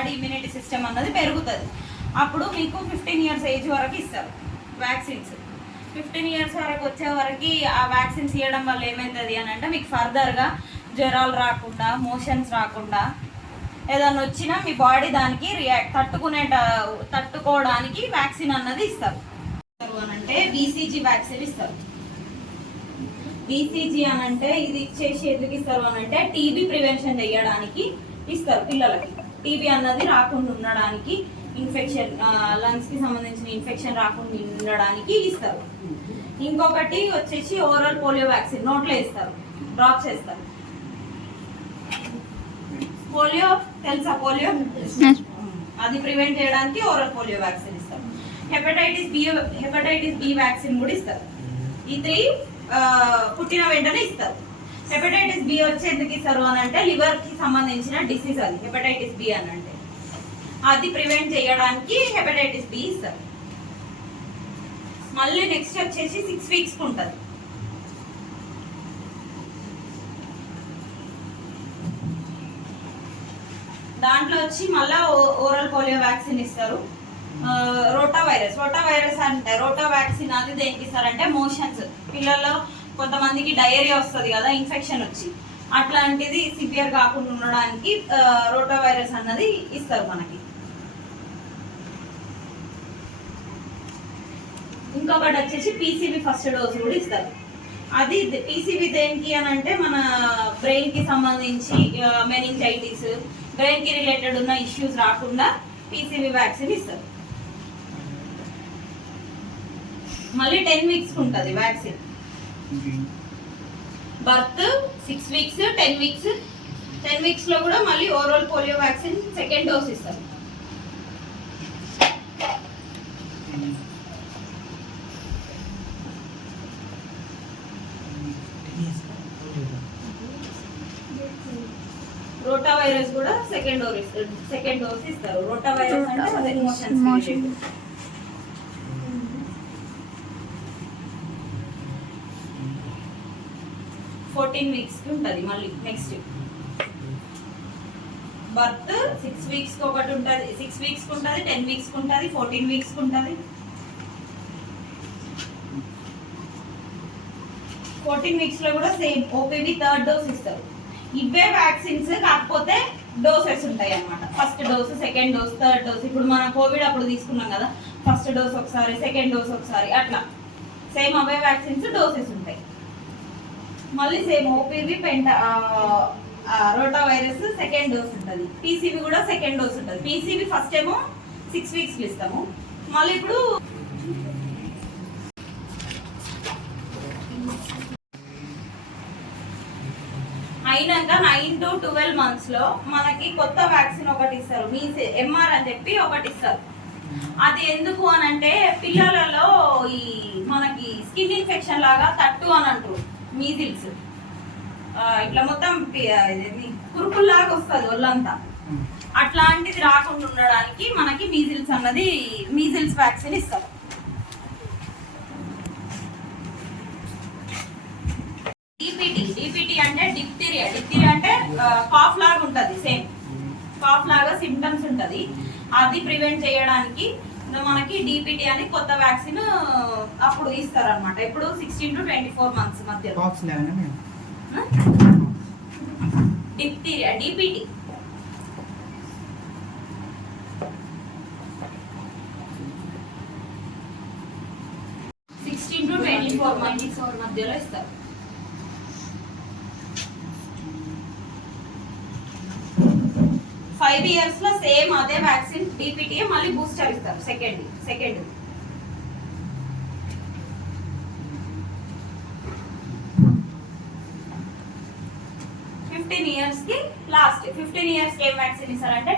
Body immunity system అన్నది పెరుగుతుంది. అప్పుడు మీకు 15 years ఏజ్ వరకు ఇస్తారు వ్యాక్సిన్స్. 15 years వరకు వచ్చే వరకు ఆ వ్యాక్సిన్స్ ఇవ్వడం వల్ల ఏమవుతుంది అని అంటే మీకు ఫర్దర్గా జ్వరాలు రాకుండా, మోషన్స్ రాకుండా, ఏదైనా వచ్చినా మీ బాడీ దానికి తట్టుకోవడానికి వ్యాక్సిన్ అన్నది ఇస్తారు. అని అంటే BCG వ్యాక్సిన్ ఇస్తారు. BCG అని అంటే ఇది ఇచ్చేసి ఎందుకు ఇస్తారు అని అంటే టీబీ ప్రివెన్షన్ చేయడానికి ఇస్తారు పిల్లలకి. టీబీ అన్నది రాకుండా ఉండడానికి, ఇన్ఫెక్షన్ లంగ్స్ కి సంబంధించిన ఇన్ఫెక్షన్ రాకుండా ఉండడానికి ఇస్తారు. ఇంకొకటి వచ్చేసి ఓరల్ పోలియో వ్యాక్సిన్ నోట్లో ఇస్తారు, డ్రాప్స్ వేస్తారు. పోలియో తెలుసా? పోలియో అది ప్రివెంట్ చేయడానికి ఓరల్ పోలియో వ్యాక్సిన్ ఇస్తారు. హెపటైటిస్ బి వ్యాక్సిన్ కూడా ఇస్తారు. ఈ 3 పుట్టిన వెంటనే ఇస్తారు. హెపటైటిస్ బి వచ్చి ఎందుకు ఇస్తారు అని అంటే లివర్ కి సంబంధించిన డిసీజ్ అది హెపటైటిస్ బి అని అంటే అది ప్రివెంట్ చేయడానికి హెపటైటిస్ బి ఇస్తారు. మళ్ళీ నెక్స్ట్ వచ్చేసి 6 weeks ఉంటుంది. దాంట్లో వచ్చి మళ్ళా ఓరల్ పోలియో వ్యాక్సిన్ ఇస్తారు. రోటా వైరస్ అంటే రోటా వ్యాక్సిన్ అది దేనికి ఇస్తారంటే మోషన్స్, పిల్లల్లో కొంతమందికి డయేరియా వస్తుంది కదా, ఇన్ఫెక్షన్ వచ్చి అట్లాంటిది సివియర్ కాకుండా ఉండడానికి రోటా వైరస్ అన్నది ఇస్తారు మనకి. ఇంకొకటి వచ్చేసి PCV ఫస్ట్ డోస్ కూడా ఇస్తారు. అది PCV దేనికి అని అంటే మన బ్రెయిన్ కి సంబంధించి మెనింజైటిస్, బ్రెయిన్ కి రిలేటెడ్ ఉన్న ఇష్యూస్ రాకుండా PCV వ్యాక్సిన్ ఇస్తారు. మళ్ళీ 10 weeks ఉంటుంది vaccine. Birth 6 weeks, 10 weeks. 10 weeks లో కూడా మళ్ళీ oral polio vaccine second dose ఇస్తారు. రోటా వైరస్ కూడా సెకండ్ డోస్ ఇస్తారు. రోటా వైరస్ అంటే మోషన్స్. 14 weeks కి ఉంటుంది. మళ్ళీ నెక్స్ట్ బర్త్ 6 weeks కి ఒకటి ఉంటుంది, 6 weeks కి ఉంటుంది, 10 weeks కి ఉంటుంది, 14 weeks కి ఉంటుంది. 14 weeks లో కూడా సేమ్ OPV థర్డ్ డోస్ ఇస్తారు. ఇవే వ్యాక్సిన్స్ కాకపోతే డోసెస్ ఉంటాయి అన్నమాట. First dose, second dose, third dose. ఇప్పుడు మనం కోవిడ్ అప్పుడు తీసుకున్నాం కదా, ఫస్ట్ డోస్ ఒకసారి, సెకండ్ డోస్ ఒకసారి, అట్లా సేమ్ అవే వ్యాక్సిన్స్ డోసెస్ ఉంటాయి. మళ్ళీ సేమ్ OPV రోటా వైరస్ సెకండ్ డోస్ ఉంటుంది. PCV కూడా సెకండ్ డోస్ ఉంటుంది. PCV ఫస్ట్ ఏమో 6 weeks ఇస్తాము. మళ్ళీ ఇప్పుడు అయినాక 9 to 12 months లో మనకి కొత్త వ్యాక్సిన్ ఒకటి ఇస్తారు. MR అని చెప్పి ఒకటి ఇస్తారు. అది ఎందుకు అని అంటే పిల్లలలో ఈ మనకి స్కిన్ ఇన్ఫెక్షన్ లాగా తట్టు అని అంటారు, మీజిల్స్ ఇట్లా మొత్తం కురుకుల్లాగా వస్తుంది ఒళ్ళంతా, అట్లాంటిది రాకుండా ఉండడానికి మనకి మీజిల్స్ వ్యాక్సిన్ ఇస్తారు. DPT అంటే డిప్తీరియా అంటే కాఫ్ లాగా ఉంటుంది, సేమ్ కాఫ్ లాగా సిమ్టమ్స్ ఉంటుంది. అది ప్రివెంట్ చేయడానికి మనకి DPT అని కొత్త వ్యాక్సిన్ అప్పుడు ఇస్తారు అనమాట. ఇప్పుడు 16 to 24 months మధ్యలో డిప్తీరియా DPT. to 24 months మధ్యలో ఇస్తారు. 5 years లో సేమ్ అదే వ్యాక్సిన్ DPT మళ్ళీ బూస్టర్ ఇస్తారు. సెకండ్ 15 years కి లాస్ట్ 15 years కి ఏం వ్యాక్సిన్ ఇస్తారంటే